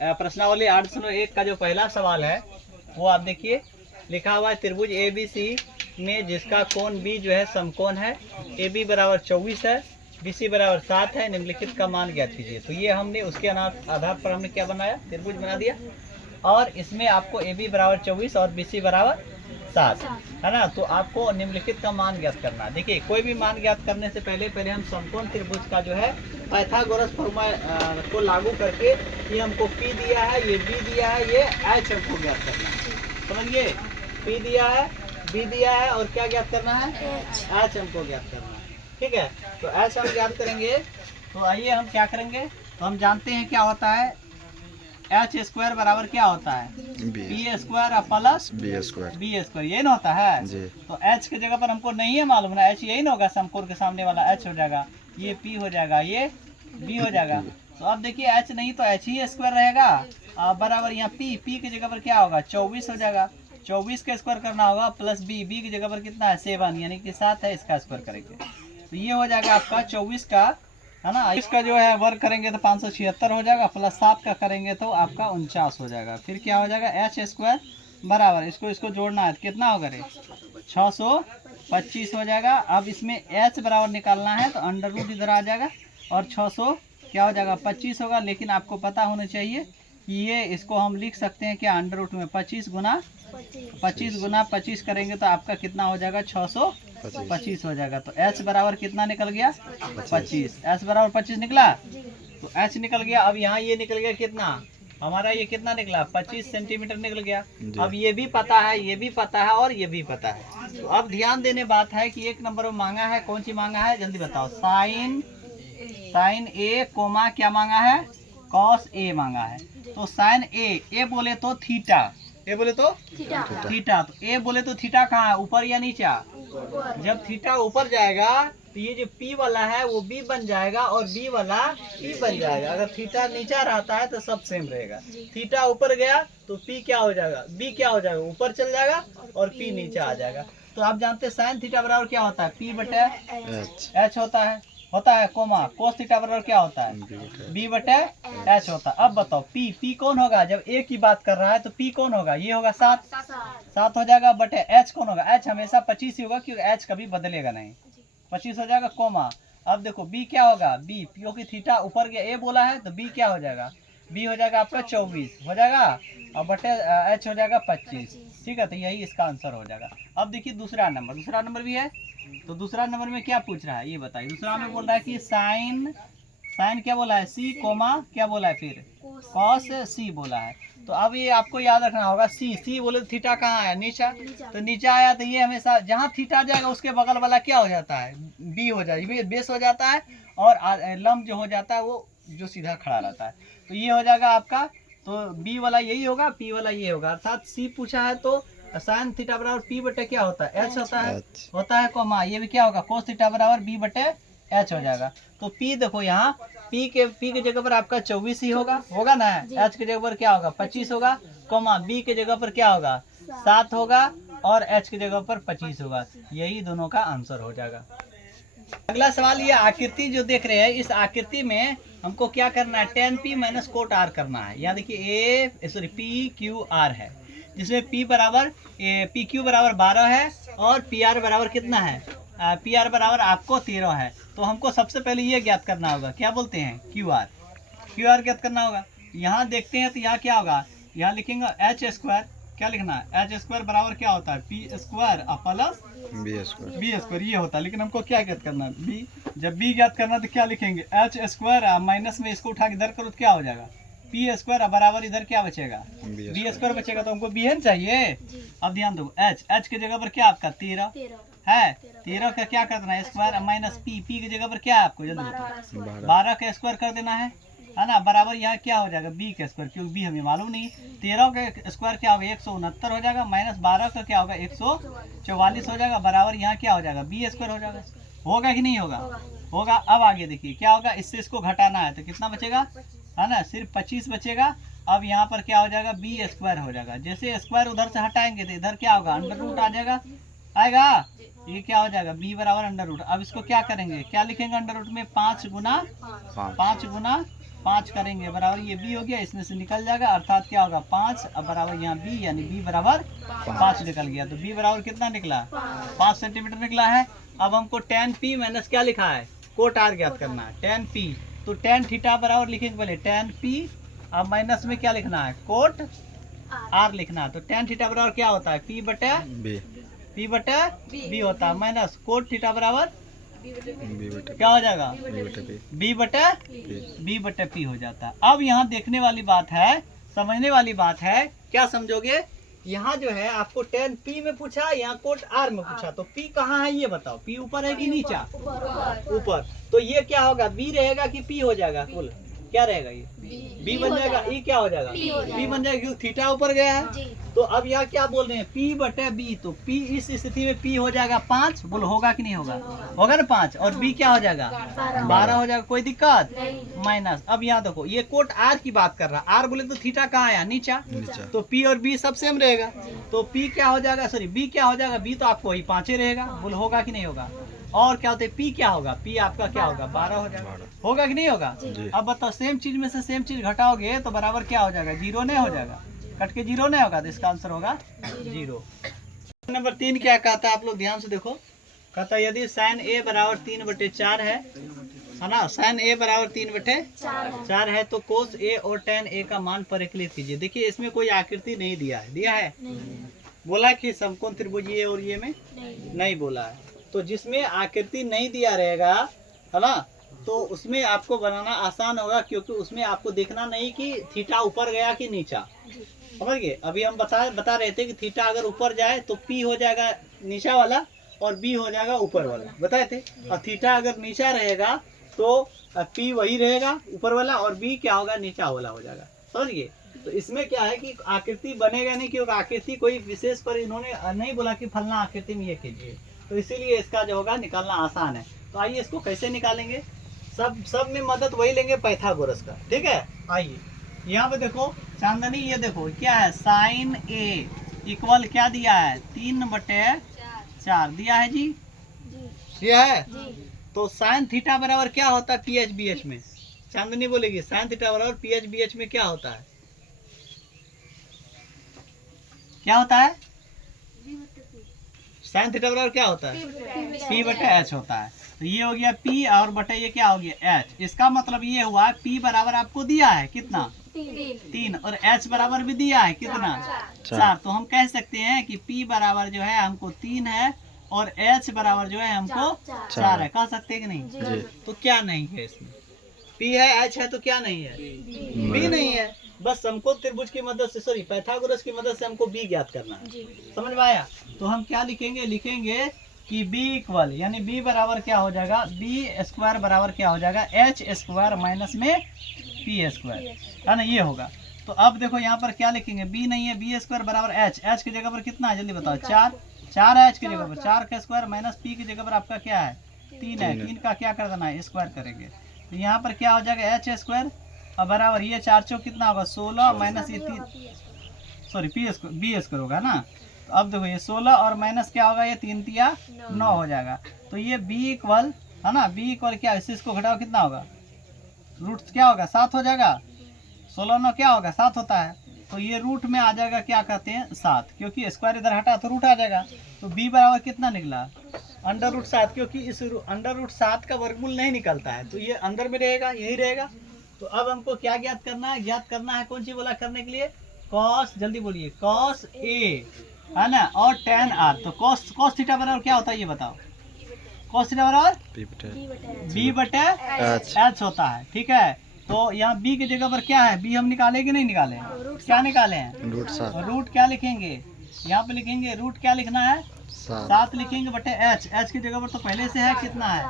प्रश्नावली 801 का जो पहला सवाल है वो आप देखिए, लिखा हुआ है त्रिभुज ABC में जिसका कोण B जो है समकोण है, AB बराबर 24 है, BC बराबर 7 है, निम्नलिखित का मान ज्ञात कीजिए। तो ये हमने उसके आधार पर हमने क्या बनाया, त्रिभुज बना दिया। और इसमें आपको AB बराबर 24 और BC बराबर 7 है ना। तो आपको निम्नलिखित का मान ज्ञात करना है। देखिए, कोई भी मान ज्ञात करने से पहले हम समकोण त्रिभुज का जो है पाइथागोरस फॉर्मूला को लागू करके, ये हमको P दिया है, ये B दिया है, ये H हमको ज्ञात करना है। समझिए, P दिया है, B दिया है और क्या ज्ञात करना है, H हमको ज्ञात करना है। ठीक है, तो H हम ज्ञात करेंगे। तो आइए हम क्या करेंगे, तो हम जानते हैं क्या होता है, एच स्क्वायर बराबर क्या होता है, B square plus B square, ये ना होता है जी। तो एच की जगह पर हमको नहीं है मालूम ना, एच यही ना होगा, समकोण के सामने वाला एच हो जाएगा, ये पी हो जाएगा, ये बी हो जाएगा। तो अब देखिए, एच नहीं तो एच ही स्क्वायर रहेगा, बराबर यहाँ पी की जगह पर क्या होगा, 24 हो जाएगा। 24 का स्क्वायर करना होगा, प्लस बी की जगह पर कितना है, 7 यानी कि 7 है, इसका स्क्वायर करेंगे तो ये हो जाएगा आपका 24 का, है ना। इसका जो है वर्ग करेंगे तो 576 हो जाएगा, प्लस 7 का करेंगे तो आपका 49 हो जाएगा। फिर क्या हो जाएगा, एच स्क्वायर बराबर इसको जोड़ना है, कितना होगा रे, 625 हो जाएगा। अब इसमें एच बराबर निकालना है तो अंडर रूट इधर आ जाएगा और 600 क्या हो जाएगा, 25 होगा। लेकिन आपको पता होना चाहिए कि ये इसको हम लिख सकते हैं क्या, अंडर रूट में 25 गुना 25 करेंगे तो आपका कितना हो जाएगा, 625 हो जाएगा। तो h बराबर कितना निकल गया, 25। h बराबर 25 निकला, तो h निकल गया। अब यहाँ ये निकल गया कितना, हमारा ये कितना निकला, 25 सेंटीमीटर निकल गया। अब ये भी पता है, ये भी पता है और ये भी पता है। तो अब ध्यान देने बात है कि 1 नंबर में मांगा है, कौन सी मांगा है, जल्दी बताओ, साइन ए कोमा क्या मांगा है, कॉस ए मांगा है। तो साइन ए बोले तो थीटा, ए बोले तो थीटा, तो ए बोले तो थीटा कहाँ है, ऊपर या नीचा। जब थीटा ऊपर जाएगा तो ये जो P वाला है वो B बन जाएगा और B वाला P बन जाएगा। अगर थीटा नीचा रहता है तो सब सेम रहेगा। थीटा ऊपर गया तो P क्या हो जाएगा, B क्या हो जाएगा, ऊपर चल जाएगा और P नीचे आ जाएगा। तो आप जानते हैं साइन थीटा बराबर क्या होता है, P बटे H होता है कोमा, कोस थीटा बराबर क्या होता है, B बटे H होता है। अब बताओ P कौन होगा, जब A की बात कर रहा है तो P कौन होगा, ये होगा 7 हो जाएगा, बटे H कौन होगा, H हमेशा 25 ही होगा क्योंकि H कभी बदलेगा नहीं, 25 हो जाएगा कोमा। अब देखो B क्या होगा, B क्योंकि थीटा ऊपर गया, A बोला है तो B क्या हो जाएगा, B हो जाएगा आपका 24 हो जाएगा और बटे H हो जाएगा 25। ठीक है, तो यही इसका आंसर हो जाएगा। अब देखिए दूसरा नंबर भी है। तो दूसरा नंबर में क्या पूछ रहा है ये बताइए। दूसरा में बोल रहा है कि साइन क्या बोला है, सी कोमा क्या बोला है, फिर कॉस सी बोला है। तो अब ये आपको याद रखना होगा, सी बोले तो थीटा कहाँ आया, नीचा, तो नीचा आया तो ये हमेशा जहाँ थीटा जाएगा उसके बगल वाला क्या हो जाता है, बी हो जाएगा, बेस हो जाता है और लंब जो हो जाता है वो जो सीधा खड़ा रहता है। तो ये हो जाएगा आपका, तो बी वाला यही होगा, पी वाला ये होगा। अर्थात सी पूछा है तो साइन थीटा बराबर पी बटे क्या होता है, एच होता है कोमा, ये भी क्या होगा, कोस थीटा बराबर बी बटे एच हो जाएगा। तो पी देखो यहाँ पी के जगह पर आपका 24 ही होगा ना, एच की जगह पर क्या होगा, 25 होगा, कोमा बी के जगह पर क्या होगा, 7 होगा और एच की जगह पर 25 होगा। यही दोनों का आंसर हो जाएगा। अगला सवाल, ये आकृति जो देख रहे हैं, इस आकृति में हमको क्या करना है, tan P minus cot R करना है। यहाँ देखिए PQR है, जिसमें P बराबर PQ बराबर 12 है और PR बराबर कितना है, PR बराबर आपको 13 है। तो हमको सबसे पहले ये ज्ञात करना होगा, क्या बोलते हैं, QR ज्ञात करना होगा। यहाँ देखते हैं तो यहाँ क्या होगा, यहाँ लिखेंगे H स्क्वायर, क्या लिखना है, H स्क्वायर बराबर क्या होता है, P square plus B square, ये होता है। लेकिन हमको क्या ज्ञात करना है, B। जब B ज्ञात करना तो क्या लिखेंगे, H स्क्वायर माइनस में इसको उठा के इधर करो तो क्या हो जाएगा, P स्क्वायर बराबर इधर क्या बचेगा, B स्क्वायर बचेगा। तो हमको BN चाहिए। अब ध्यान दो, H की जगह पर क्या आपका 13 है, 13 का क्या करना है, स्क्वायर माइनस P की जगह पर क्या है आपको, जल्दी बताओ, 12 का स्क्वायर कर देना है ना, बराबर यहाँ क्या हो जाएगा, B का स्क्वायर, क्योंकि B हमें मालूम नहीं। 13 का स्क्वायर क्या होगा, 169 हो जाएगा, माइनस 12 का क्या होगा, 144 हो जाएगा, बराबर यहाँ क्या हो जाएगा, B स्क्वायर हो जाएगा। होगा कि नहीं होगा। अब आगे देखिए क्या होगा, इससे इसको घटाना है तो कितना बचेगा, है ना, सिर्फ 25 बचेगा। अब यहाँ पर क्या हो जाएगा, B स्क्वायर हो जाएगा। जैसे स्क्वायर उधर से हटाएंगे तो इधर क्या होगा, अंडर रूट आ जाएगा, ये क्या हो जाएगा, B बराबर अंडर रूट। अब इसको क्या करेंगे, क्या लिखेंगे, अंडर रूट में 5 गुना 5 करेंगे बराबर ये b हो गया, इसमें से निकल जाएगा अर्थात क्या होगा 5 अब बराबर यहाँ b यानी b बराबर 5 निकल गया। तो b बराबर कितना निकला 5 सेंटीमीटर निकला है। अब हमको tan p माइनस क्या लिखा है कोट r ज्ञात करना है tan p। तो tan थीटा बराबर लिखेंगे पहले tan p, अब माइनस में क्या लिखना है कोट r लिखना है। तो tan थीटा बराबर क्या होता है p बटे b होता है माइनस कोट थीटा बराबर क्या हो जाएगा b बटे p हो जाता है। अब यहाँ देखने वाली बात है, समझने वाली बात है, क्या समझोगे यहाँ जो है आपको tan p में पूछा यहाँ कोट r में पूछा, तो p कहाँ है ये बताओ, p ऊपर है कि नीचा ऊपर। तो ये क्या होगा b रहेगा कि p हो जाएगा, कुल क्या रहेगा ये b बन जाएगा, e क्या हो जाएगा p बन जाएगा क्योंकि थीटा ऊपर गया है। तो अब यहाँ क्या बोल रहे हैं p बटे b, तो p इस स्थिति में p हो जाएगा 5, बोलो होगा कि नहीं होगा, होगा ना 5, और b क्या हो जाएगा 12 हो जाएगा, कोई दिक्कत माइनस। अब यहाँ देखो ये कोट r की बात कर रहा है, r बोले तो थीटा कहाँ आया नीचा, तो p और b सब सेम रहेगा, तो p क्या हो जाएगा सॉरी b क्या हो जाएगा, b तो आपको वही 5 रहेगा, बोलो होगा कि नहीं होगा। और क्या होता है p क्या होगा, p आपका क्या होगा 12 हो जाएगा, होगा कि नहीं होगा। अब बताओ सेम चीज में से सेम चीज घटाओगे तो बराबर क्या हो जाएगा 0 नहीं हो जाएगा, कट के 0 नहीं होगा, तो इसका आंसर होगा 0। नंबर 3 क्या कहता है आप लोग ध्यान से देखो, कहता है यदि sin a बराबर 3/4 है ना, sin a बराबर 3/4 है तो cos a और tan a का मान परिकलित कीजिए। देखिए इसमें कोई आकृति नहीं दिया है, दिया है बोला कि समकोण त्रिभुज ये और ये में नहीं बोला है। तो जिसमें आकृति नहीं दिया रहेगा है ना, तो उसमें आपको बनाना आसान होगा, क्योंकि उसमें आपको देखना नहीं कि थीटा ऊपर गया कि नीचा, समझ गए। अभी हम बता रहे थे कि थीटा अगर ऊपर जाए तो p हो जाएगा नीचा वाला और b हो जाएगा ऊपर वाला, बताए थे। और थीटा अगर नीचा रहेगा तो p वही रहेगा ऊपर वाला और b क्या होगा नीचा वाला हो जाएगा, समझ गए। तो इसमें क्या है कि आकृति बनेगा नहीं, क्योंकि आकृति कोई विशेष पर इन्होंने नहीं बोला कि फलना आकृति में ये कीजिए, तो इसीलिए इसका जो होगा निकालना आसान है। तो आइए इसको कैसे निकालेंगे, सब में मदद वही लेंगे पाइथागोरस का, ठीक है। आइए यहाँ पे देखो चांदनी, ये देखो क्या है sin a इक्वल क्या दिया है 3/4 दिया है जी, दिया है। तो sin थीटा बराबर क्या होता है ph bh में, चांदनी बोलेगी sin थीटा बराबर ph bh में क्या होता है, क्या होता है sin थीटा बराबर क्या होता है p बटे h होता है। तो ये हो गया p और बटे ये क्या हो गया h। इसका मतलब ये हुआ p बराबर आपको दिया है कितना 3 और h बराबर भी दिया है कितना 4। तो हम कह सकते हैं कि p बराबर जो है हमको 3 है और h बराबर जो है हमको 4 है, कह सकते हैं कि नहीं। तो क्या नहीं है इसमें, p है h है तो क्या नहीं है b नहीं है। बस समकोण त्रिभुज की मदद से सॉरी पाइथागोरस की मदद से हमको b ज्ञात करना है, समझ में आया। तो हम क्या लिखेंगे, लिखेंगे कि b इक्वल यानी b बराबर क्या हो जाएगा b स्क्वायर बराबर क्या हो जाएगा h स्क्वायर माइनस में p स्क्वायर, है ना, ये होगा। तो अब देखो यहाँ पर क्या लिखेंगे, b नहीं है, b स्क्वायर बराबर h की जगह पर कितना है जल्दी बताओ 4 है, h की जगह पर 4 का स्क्वायर माइनस p की जगह पर आपका क्या है 3 है, 3 का क्या कर देना है स्क्वायर करेंगे। तो यहाँ पर क्या हो जाएगा h स्क्वायर और बराबर ये 4 चौक कितना होगा 16 माइनस ये 3 सॉरी b स्क्वायर होगा ना। तो अब देखो ये 16 और माइनस क्या होगा ये 3 तिया 9 हो जाएगा। तो ये b इक्वल है ना, b इक्वल क्या है, इसको घटाओ कितना होगा रूट क्या होगा 7 हो जाएगा, 16 9 क्या होगा 7 होता है। तो ये रूट में आ जाएगा क्या कहते हैं 7, क्योंकि स्क्वायर इधर हटा तो रूट आ जाएगा। तो b बराबर कितना निकला √7, क्योंकि इस √7 का वर्गमूल नहीं निकलता है तो ये अंदर में रहेगा, यही रहेगा। तो अब हमको क्या ज्ञात करना है, ज्ञात करना है कौन सी बोला करने के लिए cos, जल्दी बोलिए cos a है ना और tan r। तो cos थीटा बराबर क्या होता है ये बताओ, cos थीटा बराबर b बटे h होता है, ठीक है। तो यहाँ b की जगह पर क्या है, b हम निकाले कि नहीं निकाले, क्या निकाले हैं रूट क्या लिखेंगे यहाँ पे लिखेंगे रूट क्या लिखना है 7 लिखेंगे बटे h की जगह पर तो पहले से है कितना है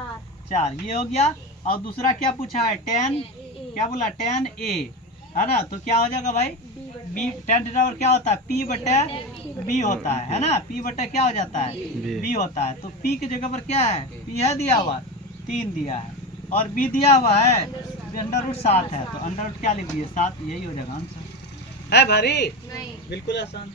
4, ये हो गया। और दूसरा क्या पूछा है tan, क्या बोला tan a है ना, तो क्या हो जाएगा भाई b tan थीटा पर क्या होता है p बटे b होता है ना, p बटे क्या हो जाता है b होता है। तो p की जगह पर क्या है p है दिया हुआ 3 दिया है और b दिया हुआ है √7 है, तो √क्या लिख दिए 7, यही हो जाएगा आंसर। है भारी बिल्कुल आसान।